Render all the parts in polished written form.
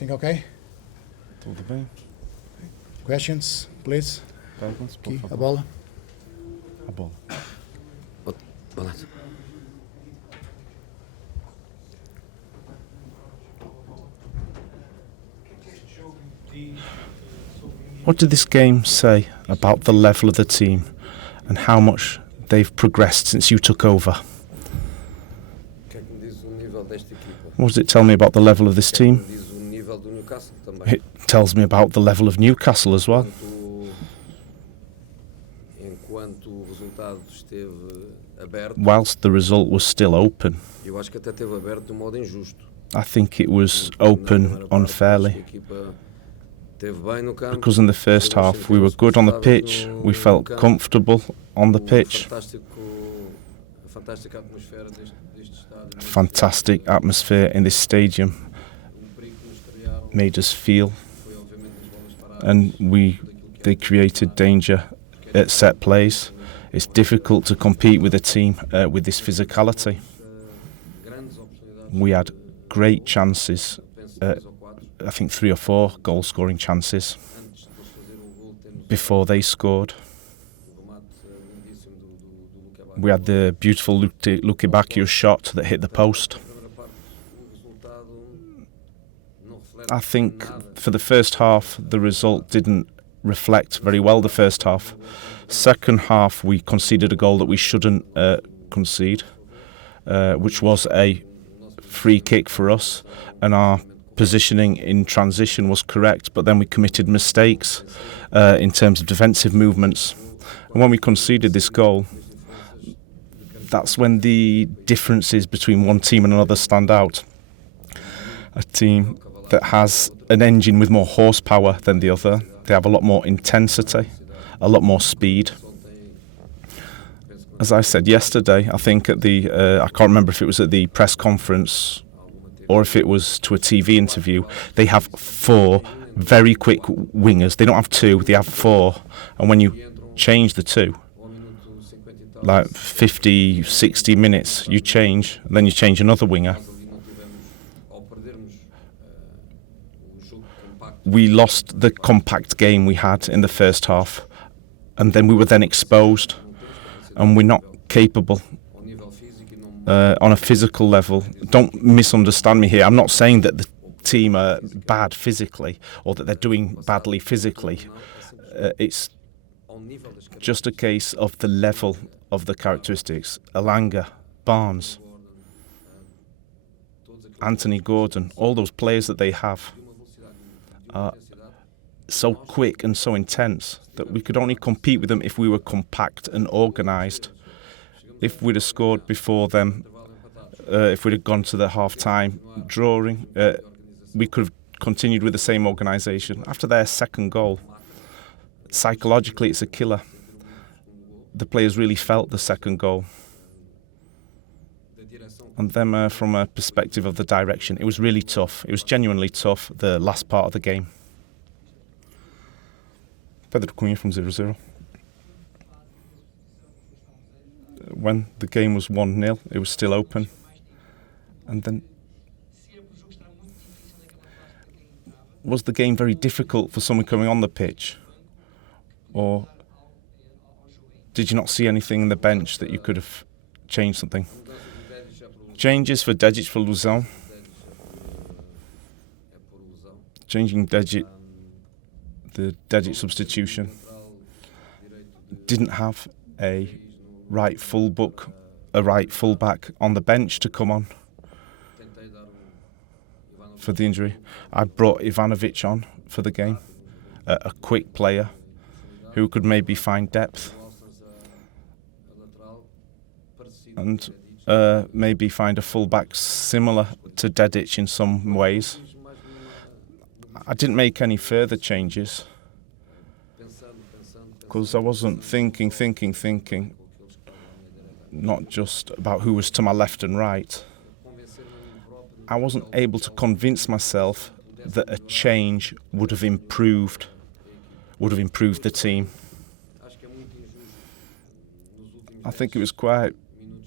Everything okay? Tudo bem? Questions, please? Perguntas, por Aqui, favor. a bola. A bola. Boa What did this game say about the level of the team and how much they've progressed since you took over? What does it tell me about the level of this team? It tells me about the level of Newcastle as well. Whilst the result was still open, I think it was open unfairly. Because in the first half we were good on the pitch, we felt comfortable on the pitch. Fantastic atmosphere in this stadium made us feel, and they created danger at set plays. It's difficult to compete with a team with this physicality. We had great chances, I think 3 or 4 goal-scoring chances before they scored. We had the beautiful Luke Bakio's shot that hit the post. I think for the first half, the result didn't reflect very well the first half. Second half, we conceded a goal that we shouldn't concede, which was a free kick for us, and our positioning in transition was correct, but then we committed mistakes in terms of defensive movements. And when we conceded this goal, that's when the differences between one team and another stand out. A team that has an engine with more horsepower than the other, they have a lot more intensity, a lot more speed. As I said yesterday, I think at the, I can't remember if it was at the press conference or if it was to a TV interview, they have 4 very quick wingers. They don't have 2, they have 4. And when you change the 2, like 50, 60 minutes, you change, and then you change another winger. We lost the compact game we had in the first half, and then we were then exposed, and we're not capable on a physical level. Don't misunderstand me here. I'm not saying that the team are bad physically or that they're doing badly physically. It's just a case of the level of the characteristics. Elanga, Barnes, Anthony Gordon, all those players that they have are so quick and so intense that we could only compete with them if we were compact and organised. If we'd have scored before them, if we'd have gone to the half-time drawing, we could have continued with the same organisation. After their second goal, psychologically it's a killer. The players really felt the second goal. And then from a perspective of the direction, it was really tough. It was genuinely tough, the last part of the game. Pedro Cunha from 0-0. When the game was 1-0, it was still open. And then, was the game very difficult for someone coming on the pitch? Or did you not see anything in the bench that you could have changed something? Changes for Dedic for Luzão. Changing Dedic, the Dedic substitution. Didn't have a right fullback on the bench to come on for the injury. I brought Ivanovic on for the game, a quick player who could maybe find depth and maybe find a fullback similar to Dedic in some ways. I didn't make any further changes because I wasn't thinking, not just about who was to my left and right. I wasn't able to convince myself that a change would have improved the team. I think it was quite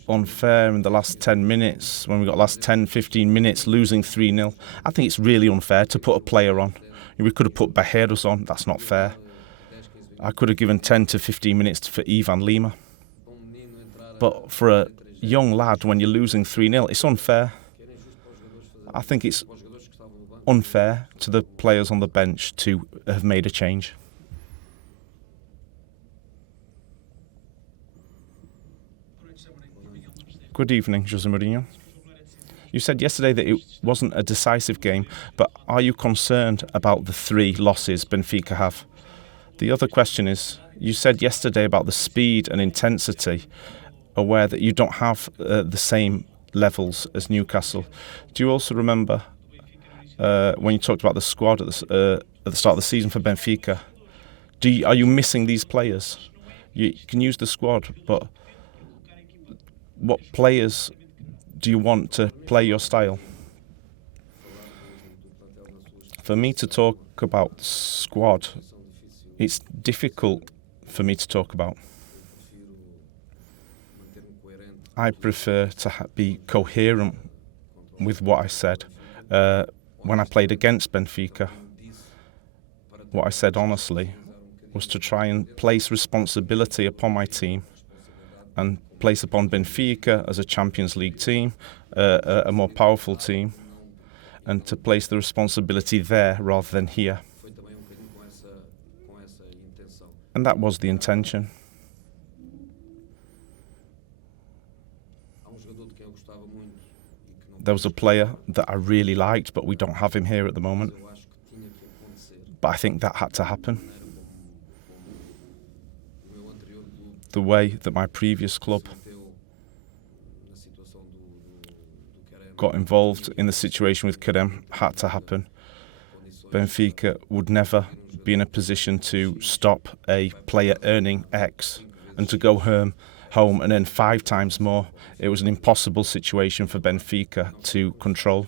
unfair in the last 10 minutes, when we got last 10, 15 minutes losing 3-0. I think it's really unfair to put a player on. We could have put Bajeros on. That's not fair. I could have given 10 to 15 minutes for Ivan Lima. But for a young lad, when you're losing 3-0, it's unfair. I think it's unfair to the players on the bench to have made a change. Good evening, Jose Mourinho. You said yesterday that it wasn't a decisive game, but are you concerned about the 3 losses Benfica have? The other question is, you said yesterday about the speed and intensity, aware that you don't have the same levels as Newcastle. Do you also remember when you talked about the squad at the start of the season for Benfica? Are you missing these players? You can use the squad, but what players do you want to play your style? For me to talk about the squad, it's difficult for me to talk about. I prefer to be coherent with what I said. When I played against Benfica, what I said honestly was to try and place responsibility upon my team and place upon Benfica as a Champions League team, a more powerful team, and to place the responsibility there rather than here. And that was the intention. There was a player that I really liked, but we don't have him here at the moment. But I think that had to happen. The way that my previous club got involved in the situation with Qedem had to happen. Benfica would never be in a position to stop a player earning X and to go home and earn 5 times more. It was an impossible situation for Benfica to control.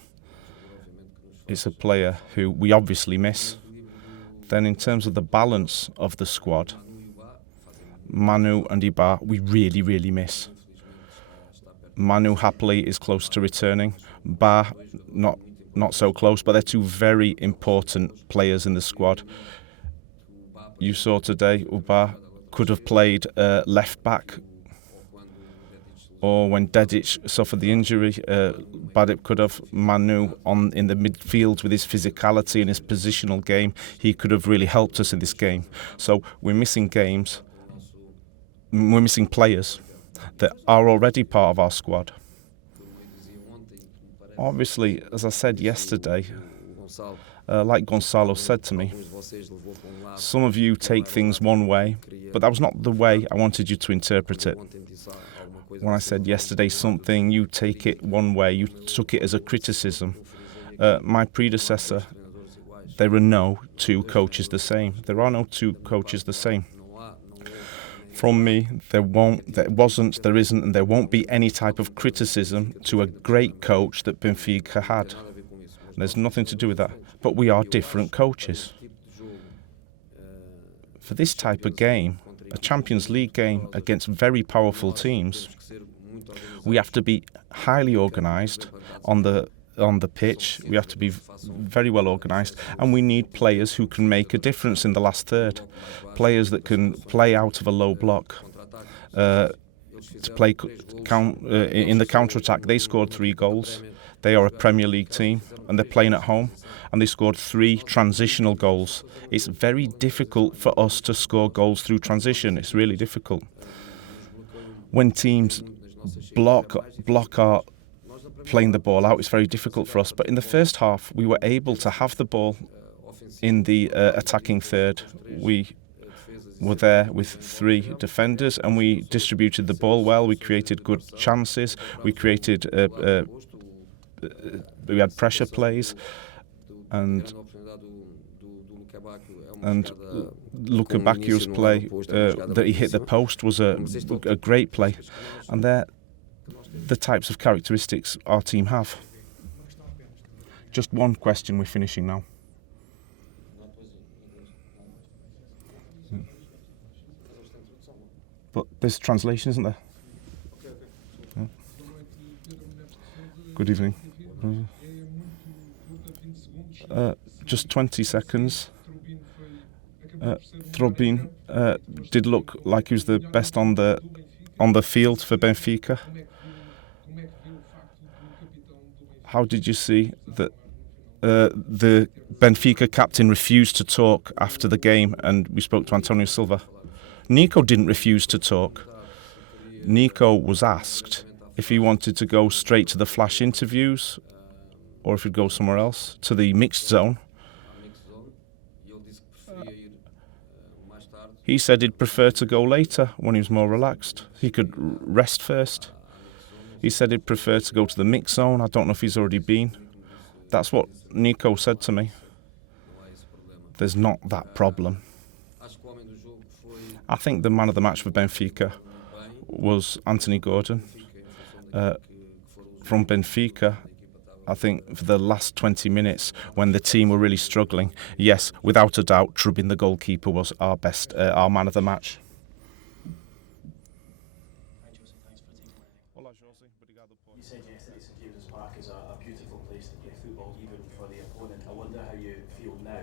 It's a player who we obviously miss. Then in terms of the balance of the squad, Manú and Ibar, we really, really miss. Manú happily is close to returning. Ba, not so close, but they're 2 very important players in the squad. You saw today, Uba could have played left back, or when Dedic suffered the injury, Badip could have. Manú in the midfield with his physicality and his positional game, he could have really helped us in this game. So we're missing games. We're missing players that are already part of our squad. Obviously, as I said yesterday, like Gonçalo said to me, some of you take things one way, but that was not the way I wanted you to interpret it. When I said yesterday something, you take it one way, you took it as a criticism. My predecessor, there are no 2 coaches the same. There are no 2 coaches the same. From me, there isn't, and there won't be any type of criticism to a great coach that Benfica had. There's nothing to do with that. But we are different coaches. For this type of game, a Champions League game against very powerful teams, we have to be highly organised on the pitch. We have to be very well organised, and we need players who can make a difference in the last third. Players that can play out of a low block. To play in the counter-attack, they scored 3 goals. They are a Premier League team, and they're playing at home, and they scored 3 transitional goals. It's very difficult for us to score goals through transition. It's really difficult. When teams block our playing the ball out, it's very difficult for us. But in the first half, we were able to have the ball in the attacking third. We were there with 3 defenders, and we distributed the ball well. We created good chances. We created we had pressure plays, and Luka Bakio's play that he hit the post was a great play, and they're the types of characteristics our team have. Just one question, we're finishing now. But there's translation, isn't there? Yeah. Good evening. Just 20 seconds. Trubin did look like he was the best on the field for Benfica. How did you see that the Benfica captain refused to talk after the game, and we spoke to Antonio Silva? Nico didn't refuse to talk. Nico was asked if he wanted to go straight to the flash interviews or if he'd go somewhere else, to the mixed zone. He said he'd prefer to go later when he was more relaxed. He could rest first. He said he'd prefer to go to the mixed zone. I don't know if he's already been. That's what Nico said to me. There's not that problem. I think the man of the match for Benfica was Anthony Gordon. From Benfica, I think for the last 20 minutes when the team were really struggling, yes, without a doubt, Trubin, the goalkeeper, was our man of the match. You said yesterday St James's Park is a beautiful place to play football, even for the opponent. I wonder how you feel now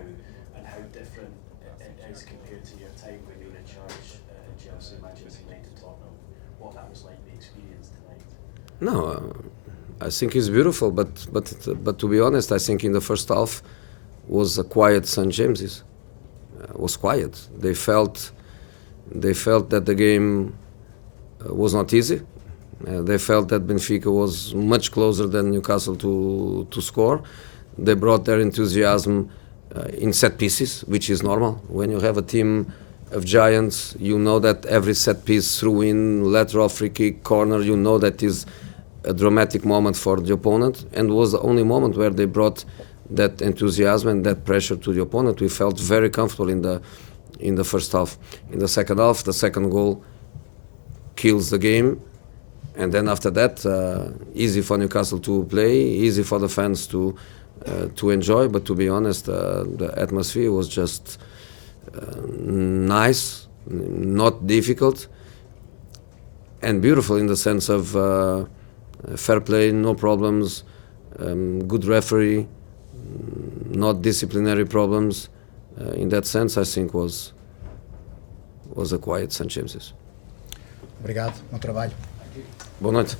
and how different it is compared to your time when you were in charge at Chelsea, Manchester United, Tottenham. What that was like, the experience tonight. No, I think it's beautiful, but to be honest, I think in the first half was a quiet St James's. Was quiet. They felt that the game was not easy. They felt that Benfica was much closer than Newcastle to score. They brought their enthusiasm in set pieces, which is normal. When you have a team of giants, you know that every set piece, through-in, lateral free kick, corner, you know that is a dramatic moment for the opponent, and was the only moment where they brought that enthusiasm and that pressure to the opponent. We felt very comfortable in the first half. In the second half, the second goal kills the game, and then after that, easy for Newcastle to play, easy for the fans to enjoy. But to be honest, the atmosphere was just nice, not difficult, and beautiful in the sense of fair play, no problems, good referee, not disciplinary problems. In that sense, I think was a quiet St James's. Obrigado, bom trabalho. Boa noite.